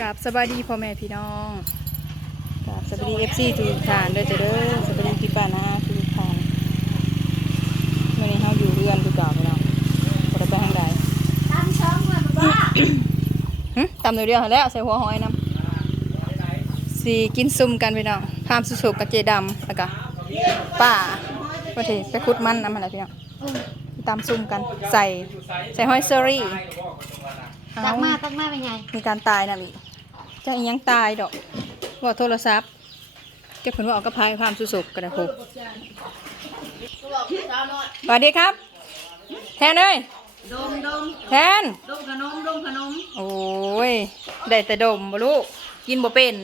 กับสบายดีพ่อแม่พี่น้องกับสบายดีเอฟซีทุกท่านเด้อจ้ะเด้อสบายดีพี่ป้านาทุกท่านวันนี้เฮาอยู่เรือนคือเก่าพี่น้องบ่ได้ไปทางใดตามช่องเลยบ้าหึตำเดียวๆแล้วใส่หัวหอยน้ำสีกินซุ่มกันพี่น้องพามสุกๆกับเจดำแล้วก็ป้าว่าสิไปคุดมันน้ำอะไรพี่น้องตำซุ่มกันใส่ใส่หอยเซอรี่เอตักมาตักมาเป็นไงมีการตายนะลิ จังอีหยังตายดอกว่าโทรศัพท์เก็บผลว่าเออกกระพายความสุสกกระดาษกสวัสดีครับ แทนเลยดมดมแทนดมขนมดมขนม โอ้ย ได้แต่ดมบ่ลูกกินบ่เป็น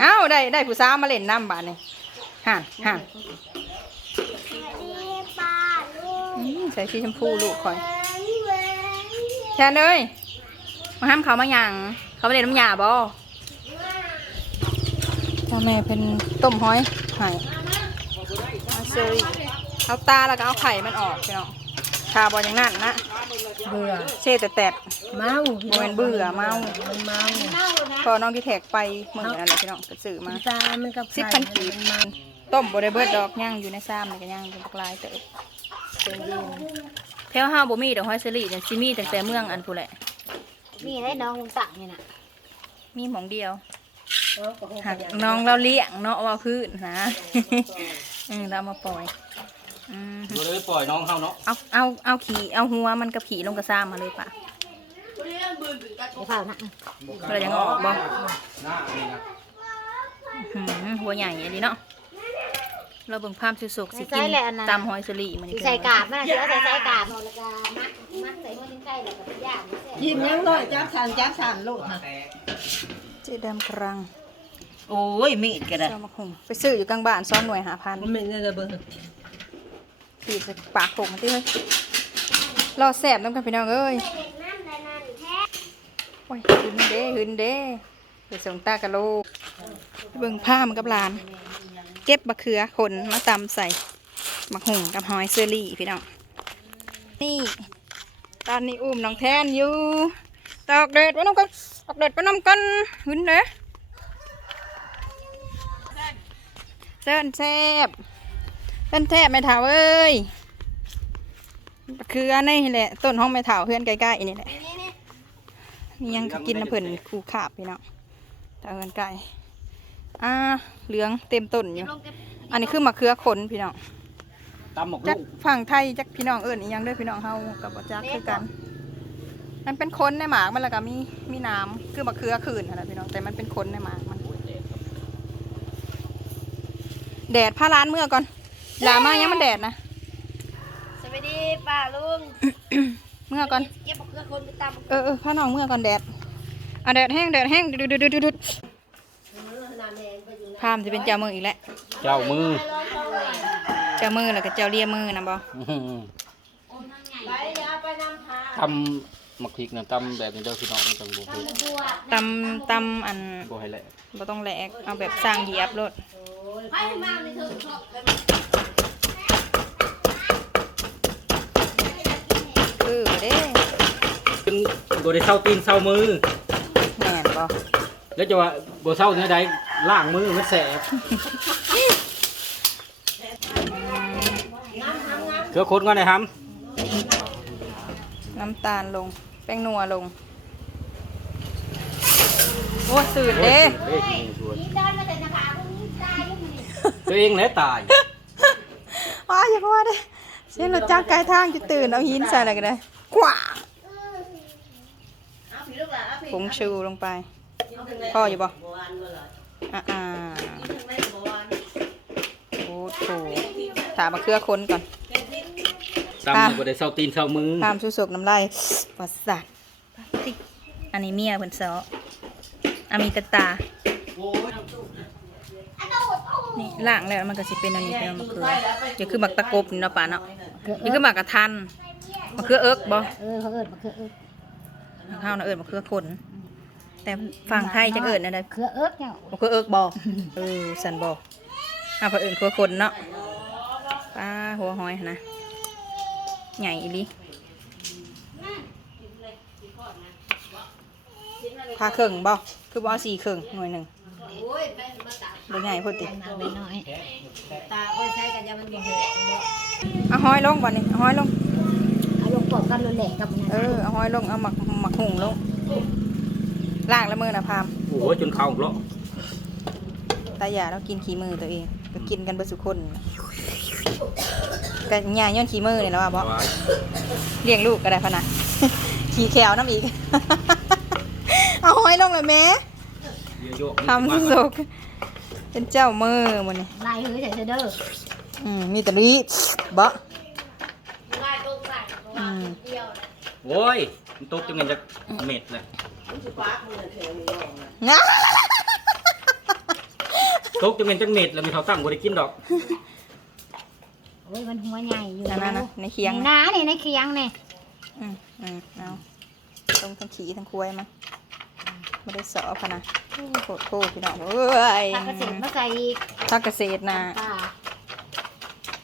เอ้าได้ได้ผู้สาวมาเล่นน้ำบาดนี่ห่านห่านอืมใส่สีชมพูลูกคอย แทนเลยมาห้ามเขามาหยังเขาไปเล่นน้ำยาบ่พ่อแม่เป็นต้มหอยไห่หอยเซอรี่เอาตาแล้วก็เอาไข่มันออกพี่น้องชาบออย่างนั้นนะเบื่อเช่แต่แตดเมาโมเมนเบื่อเมามันเมาพอน้องที่แท็กไปเมื่อนั่นแหละพี่น้องกระสือมาตามันกับสิบพันกีบมันเมาต้มบริเบิดดอกย่างอยู่ในซ้ำนี่ก็ย่างเป็นปลายเติบแถวห้าวบ่มีดอกหอยเซอรี่เนี่ยซิมีแต่แต่เมืองอันผู้นแหละมีได้น้องตักนี่น่ะมีหมองเดียวหักน้องเราเลี้ยงเนาะว่าพื้นนะเออเราเอามาปล่อยอืมดูเลยปล่อยน้องเขาเนาะเอาเอาเอาขี่เอาหัวมันกับขี่ลงกระซ้ำมาเลยปะเดี๋ยวเผานะเรายังออกบ่หน้านี่นะหืมหัวใหญ่อันนี้เนาะ เราเบิ่งภาพสุกๆสิกินตำหอยสลีมันสีใส่กาบมันน่ะสิเอาใส่ใส่กาบแล้วก็มัดมัดใส่หัวทิ้งไก่แล้วก็ย่างมันเสร็จยิ้มยังเลยจับสานจับสานลูกค่ะเจดำกรังโอ้ยมีดก็ได้เจ้ามาคงไปซื้ออยู่กลางบ้านซ้อนหน่วยหาพันมันไม่ได้เบอร์ขีดใส่ปากโขกมันที่เฮ้ยรอแสบน้ำกันพี่น้องเอ้ยโอ้ยหึนเด้หึนเด้ไปส่งตากะโลกไปเบิ่งผ้ามันกับหลาน เก็บมะเขือขนมาตำใส่มะหุ่งกับหอยเซอรี่พี่น้อง นี่ ตอนนี้อุ้มน้องแทนอยู่ ตอกเด็ดไว้น้ำกันตอกเด็ดไว้น้ำกันหึนเด้เส้นแซบเส้นแซบไม่เถาเอ้ยมะเคือนี่แหละ ต้นห้องไม่เถาเพื่อนใกล้ๆนี่แหละนี่ยังกินน้ำเพิ่นคูขาบพี่น้องตาเอินไก่ อ่าเหลืองเต็มต้นอยู่ อันนี้คือมะเขือขนพี่น้องตำหมกจัลูกกฝั่งไทยจักพี่น้องเอิญอีหยังเด้วยพี่น้องเฮากับบ่จักคือกัน มันเป็นขนในหมากมันแล้วก็มีมีน้ำคือมะเขือขืนนะพี่น้องแต่มันเป็นขนในหมากมันแดดผ้าร้านเมื่อก่อนลามายังมันแดดนะสวัสดีป้าลุงเมื่อก่อนเก็บบักเขือคนไปตำเออเออผ้าน้องเมื่อก่อนแดดอะแดดแห้งแดดแห้งดุดดุดดุดดุดดุด พามจะเป็นเจ้ามืออีกแล้วเจ้ามือเจ้ามือแล้วก็เจ้าเลียมือนะบ่อื้อหือทำหมักพริกนะตำแบบนี้เด้อพี่น้องไม่ต้องบูเฮ็ดตำตำอันบูให้แหละบ่ต้องแหลกเอาแบบสร้างเหยียบรถคือเด้เป็นบูได้เศร้าตีนเศร้ามือแม่นบ่แล้วจะว่าบูเศร้าเนื้อใด ล่างมือมันแสบเกลือคนก่อนนะครับน้ำตาลลง แป้งนัวลง โอ้ยตื่นเด้เฮ้ยชวนนี่เดินมาแต่นาคาพวกนี้ตายอยู่นี่ตัวเองแหละตายอ้าอย่าว่าเด้เสียงรถจักรไกลทางจะตื่นเอาหินใส่อะไรก็ได้กว้างผงชูลงไปพ่ออยู่บ่ อ่าอ่าโอ้โหถามมาเครือคนก่อนตำบูได้เศร้าตีนเศร้ามือตามสุสกน้ำลายประสาทติ๊กอันนี้เมียเพิ่นเซาะอามีตาตา นี่ล่างแล้วมันก็สิเป็นอันนี้เป็นมะเขือเดี๋ยวคือหมักตะกบนี่เนาะป่าเนาะนี่คือหมักกระทันมะเขือเอิกบ่เออเขาเอิดบักเขือเอิดข้าวน่ะเอิญมะเขือขน แต่ฝั่งไทยจะเอิญอะไรเขือเอิดเนี่ยมะเขือเอิกบ่เออสันบ่อ้าวเพิ่นเอิญเขือขนเนาะป้าหัวหอยหั่นนะใหญ่อีหลีพาเครื่องบ่คือบ่เอาสี่เครื่องหน่วยหนึ่งบ่ใหญ่พอติเอาไปหน่อย ตาไว้ใช้กันยามันบ่เห็นเอาห้อยลงบ่นี่เอาห้อยลงเอาลงกดกันรุนแรงกับมันเออเอาห้อยลงเอาหมักหมักหุงลง ล่างละมือนะพามโอ้ยจนเข่าเลาะตาหยาเรากินขี้มือตัวเอง ก็กินกันเบิดสุคนกันยาย้อนขี้มือนี่แหล้วว่าบ่ว่าเลี้ยงลูกก็ได้พะนะ ขี้แขวน้ำอีก เอาห้อยลงเลยแม่เยอะโยกทำสุกเป็นเจ้ามือมันนี่ลายเฮ้ยใส่เด้ออืมมีแต่ลุยบ่อืมโอ้ย มันตกจังเงินจะเม็ดเลยนะตกจังเงินจังเม็ดแล้วมีเขาตั้งบ่ได้กินดอกโอ้ยมันหัวใหญ่อยู่นั่นนะในเคียงในนะน้านี่ในเคียงนี่อืมอืมเอาตรงทั้งขี้ทั้งควยมั้งไม่ได้สอพะนะโอ้โหโคตรพี่น้องเอ้ยตากระสินมาใส่อีกทักเกษตรนะตา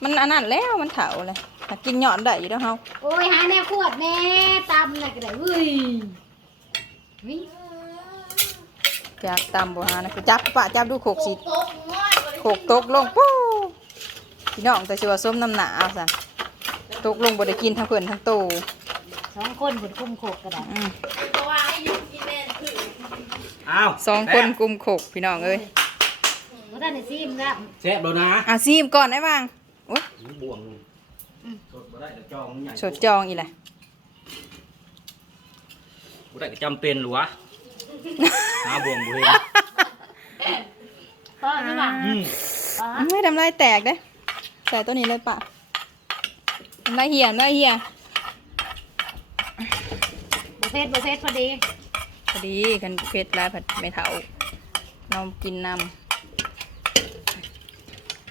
มันอันนั้นแล้วมันเถาเลย แต่กินหยอดได้อยู่แล้วเฮาโอ้ยหาแน่ขวดแน่ตำอะไรก็ได้เว้ยวิอยากตำบัวหานะคือจับปะจับดูโขกสิโขกตกลงปู้พี่น้องแต่ชัวาส้มน้ำหนาเอาซะตกลงบ่ได้กินทั้งเพื่อนทั้งโตสองคนผุดคุ้มโขกก็ได้อืมอ้าวสองคนกลุ่มโขกพี่น้องเอ้ยบ่ทันได้ซิมครับแซ่บแล้วนะอะซีมก่อนได้บ้างโอ้ยบ่วงสดบ่ ได้เดี๋ยวจองมันใหญ่สดจองอีแหละ บ่ได้ก็จำเป็นหรอวะ หาบ่วงบ่เห็นพ่อใช่ป่ะอืมพ่อไม่ทำลายแตกเด้ใส่ตัวนี้เลยปะทำลายเหี่ยทำลายเหี่ยบุฟเฟ่บุฟเฟ่พอดีพอดีกันเผ็ดลายผัดไม่เถาเรากินนำ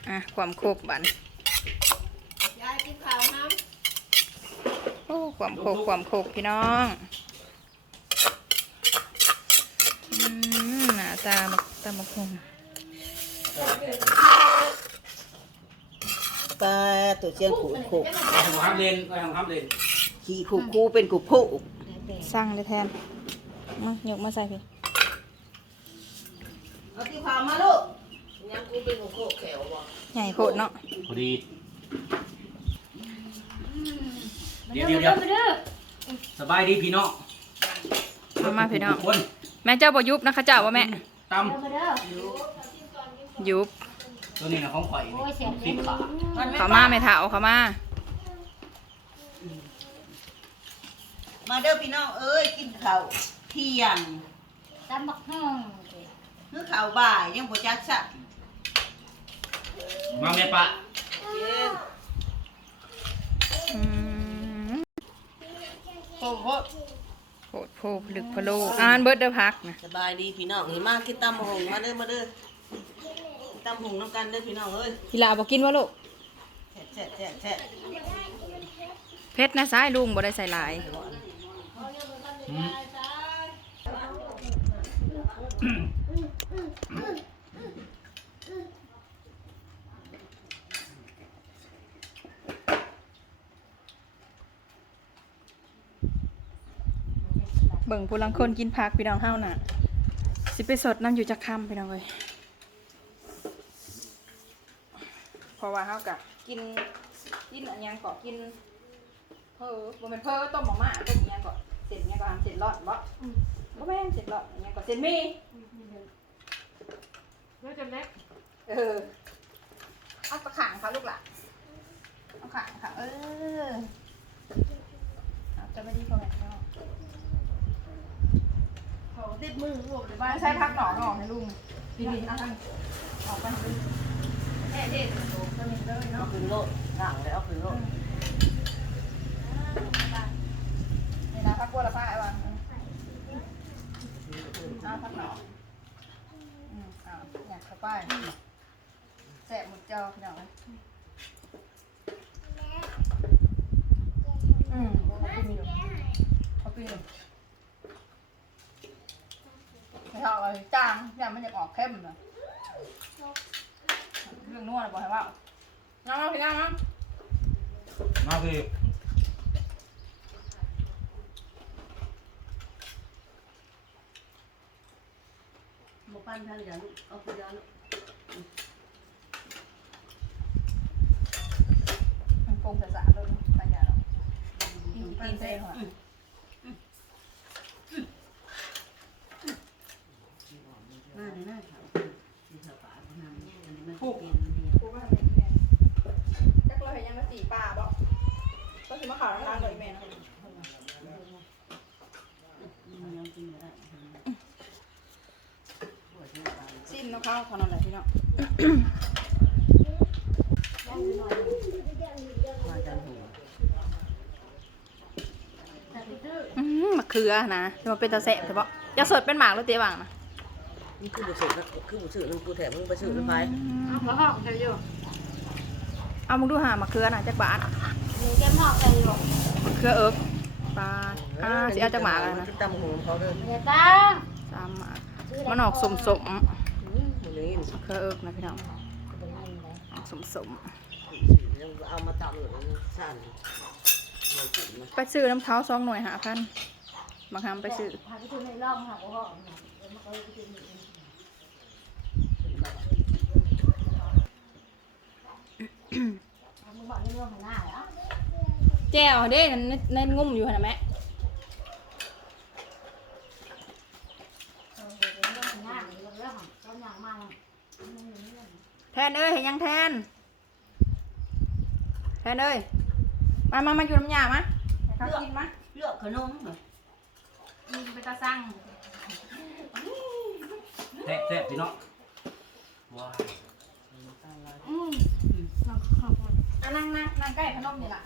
อะความโคกบันโอ้ ความโคกความโคกพี่น้องอืมหน้าตามักตามักคงปลาตัวเชียงขู่ขู่ไปทำห้ามเลนไปทำห้ามเลนขี่ขู่คู่เป็นขู่คู่สร้างได้แทนมายกมาใส่พี่เอาที่พามาลูกใหญ่โคตรเนาะพอดีมา เดี๋ยวเด้เดี๋อยวมาเดี๋ยวเด้อสบายดีพี่น้องมามาพี่น้อง ทุกคนแม่เจ้าบ่ยุบนะคะเจ้าว่าแม่ ตมาเด้อยุบำตัวนี้นะของข่อยโอ้ยเสียบสิบขาเขามาไม่เถาเขามามาเด้อพี่น้องเอ้ยกินข้าวเที่ยงตำบักฮ่องมื้อข้าวบ่ายยังบ่จักสักมาแม่ปะ อืม โอ้โหโคตรโพผลึกพะโลอ่านเบิร์ดเดอร์พักนะสบายดีพี่น้องนี่มากินตำหงมาเด้อมาเด้อกินตำหงน้ำกันเด้อพี่น้องเอ้ยทีลาบอกกินว่าลูกแซ่บแซ่บแซ่บเพชรนะซ้ายลุงบ่ได้ใส่หลาย อืม บิ่งผู้ลังคนกินผักพี่น้องเฮาน่ะ สิไปสดน้ำอยู่จักคำพี่น้องเลยเพราะว่าเฮากะกินกินอันยังก็กินเพอบ่แม่นเพอต้มหม่าม่าต้มอันยังก็เสร็จยังก็ทำเสร็จรอดบ่บ่แม่นเสร็จรอดอันยังก็เสร็จมีแล้วจำเล็กเออเอาตะขังค่ะลูกหล่ะเอาขังค่ะเออเอาจะไม่ดีพอไหมเนาะเขา ติดมือลูกว่านใช้พักหนอนออกให้ลุงดีดีเอาทางออกไปให้ลุงแค่เด็ดโตก็มีเลยเอาเนาะขึ้นโลดหลังแล้วเอาขึ้นโลดางอย่างมันจะออกเข้มเลยเรื่องนวดบอกให้ว่าน้องพี่น้องน้องมาสิมาปั้นทางย่าลูกเอาไปยาลูก ก็คือมาข่าวร้านเลยแม่นะยังกินไม่สิ้นน้ำข้าวขนาดไหนพี่นาะมาจันหัวอืมมะเขือนะที่มันเป็นตาแสบใช่ปะจะสดเป็นหมากหรือเตี้ยหวางนะนี่คือบุษนะคือบุษนึงกูแถมมึงไปซื้อน้ำไปเอาเขาห้องกันอยู่เอามึงดูหามะเขือนะจักบาท หนูแก้มห้องกันอยู่มะเขือเอิกปลาอ่าสิเอาจักหมากเลยนะกินตำหูเขาเลยเดี๋ยวตั้งสามหมากมันออกสมสมมึงนี่ๆมะเขือเอิกนะพี่น้องออกสมสมยังเอามาตำเลยสั่นๆไปซื้อน้ำเท้าสองหน่วยหาพันบางครั้งไปซื้อพาไปซื้อในร่องค่ะเขาห้องเนี่ยเดี๋ยวมันก็ไปซื้อนี่เอามึงบอกเรื่องของหน้าเหรอ แจ้วเด้นั่นในงุ่มอยู่หั่นนะแม่เออเรื่องของหน้าเรื่องของกำลังมามันมีเรื่องแทนเอ้ยเห็นยังแทน แทนเอ้ย มามามาอยู่น้ำยามาให้เขากินมาเลือกขนมเหรอกินไปตาสั่งแซ่บแซ่บพี่น้องว้ายอืมอะนั่งนั่งนั่งใกล้ขนมนี่ล่ะ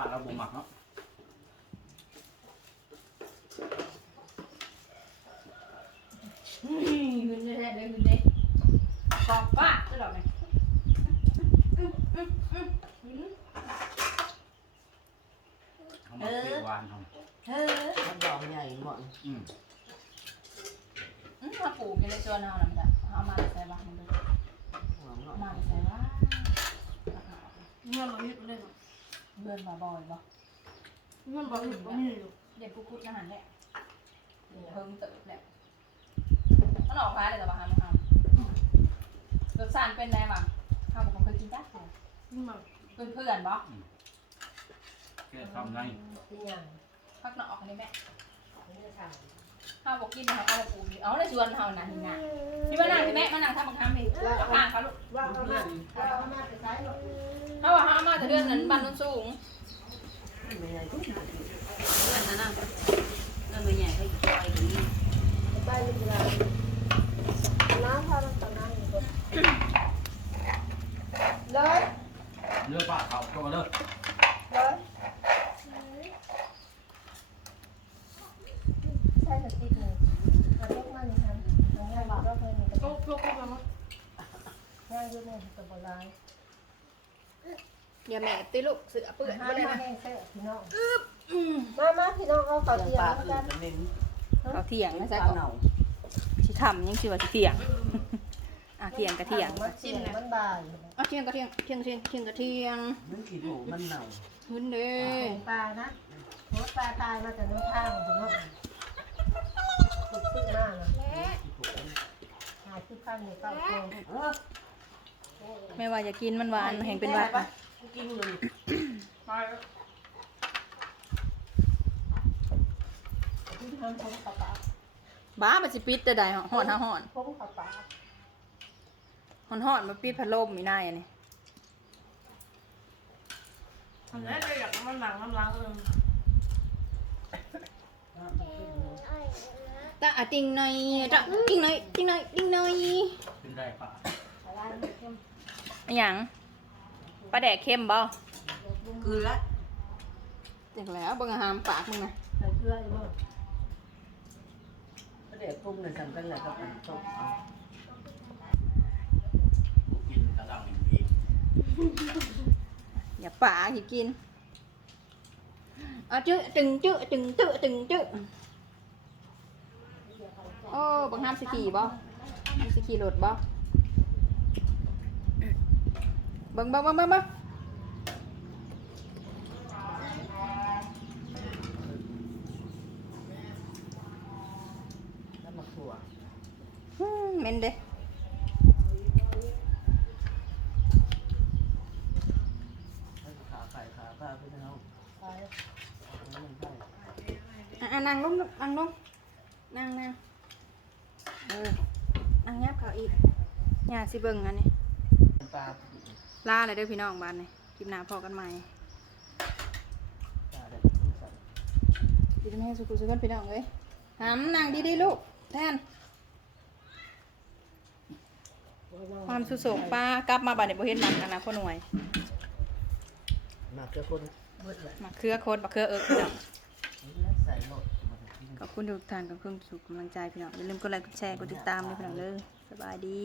ปลาเราบ่หมักเนาะอืมหืนเลยแท้เลยหืนเลยกอกป้าจะดอกไหมอืมอืมอืมหืนเขามาเปรี้ยวหวานเขาเฮ้อ มันดอกใหญ่หมดอืมอืมมาปลูกอยู่ในสวนเอาหน่อยจ้ะเอามาใส่บ้านมันดูหัวเนาะมาใส่บ้านเงินบ่มีเลยเดินมาบ่อยบ่เงินบ่มีบ่มีอยู่เด็กกุ๊กๆนะหันแหละเดี๋ยวเพิ่งตื่นแหละมันออกมาเลยแต่ว่าหันมาทำรสชาติเป็นไงบ้างข้าวผมเคยกินจ้ะนี่มันเพื่อนเพื่อนๆบ่แค่ทำไงเป็นยังพักหนอกอันนี้แม่ไม่ได้ทข้าวบอกกินเขาเอามาปลูกดิเอาในสวนเขานั่นนี่นะนี่มานั่งสิแม่มานั่งทำบังคับนี่เอาข้างเขาลูกำว่าเอามาเอามาไปใช้หรอก แต่เดือนนั้นบ้านโนนสูงไม่ใหญ่ทุกอย่างเพื่อนนะนั่นนั่นไม่ใหญ่ให้คอยอย่างนี้ไปเลยจ้ะน้ำพามันตอนนั้นอยู่เลยเนื้อปลาเขาตัวเด้อเลยใช่สติกนี่มันลูกมันนี่ครับมันง่ายบอกว่าเคยมีกระตุกตุกตุกมันง่ายอยู่เนี่ยตัวโบราณ อย่าแม่ตีลูกเสือเปื้อนหามาเลยมานะแห้งแซ่บพี่น้องมามาพี่น้องเอาข้าวเรื่องเทียปลามแล้วคือกันเป็นเน้นเขาเถียงนะปใช่ลาก่อนเน่าสิทำยังชื่อว่าสิเถียง อะเถียงกะเถียง มันชิมมันบ่ายอะเถียงกะเถียงเถียงเถียงเถียงกะเถียงมันกี่โหมันเน่าหืนเด้ปลานะหัวปลาตายมาจากน้ำข้างถึงว่าติดขึ้นมากนะหาที่ข้างในเข้าตัวเออไม่ว่าจะกินมันหวานแห่งเป็นหวัด นะกินเลยที่ทำผมกับปลาบ้ามันสิปิดแต่ใดหอนหาหอนผมกับปลาหอนหอนมันปิดพัดลมมีหน้าอันนี้ทำได้เลยอยากมันหลังมันล้างเลยตาอะติงหน่อยตะติงหน่อยติงหน่อยติงหน่อยเป็นได้ปลาอะไรเข้มอะหยัง ปลาแดกเค็มบ่คือละจังแล้วเบิ่งอาหารปากมึงนะใส่เกลืออยู่บ้างประเดี๋ยวปรุงในสำคัญแหละครับต้มเอากินกระดังอีกอย่าป่าสิกินอะจื้อตึงจื้อตึงจื้อตึงจื้อโอ้บังห้ามสิขี่บ่ห้ามสิขี่รถบ่เบิ่ งเบิ่งเบิ่งเบิ่งเบิ่งแล้วมาขั่วม่นเด้ขาไข่ขาปลาพี่น้องไปมันไข่อะอะนั่งลงลูกนั่งลงนั่งนั่งเออนั่งยับเขาอีกอย่าสิเบิ่งอันนี้ปลา ลาเลยเด้อพี่น้องบ้านนี่คลิปหน้าพอกันใหม่ปลาแบบดีแม่สุขุสุขนพี่น้องเอ้ยหามนั่งดีๆลูกแทนความสุโสกป้ากลับมาบ้านนี่บ่เห็นหมักอันนะพ่อหน่วยหนักเจ้าคนเบิดเลยหมักเครือโคนบักเครือเอิกพี่น้องใส่หมดขอบคุณทุกท่านขอบคุณสุขกำลังใจพี่น้องอย่าลืมกดไลค์กดแชร์กดติดตามด้วยพี่น้องเด้อสบายดี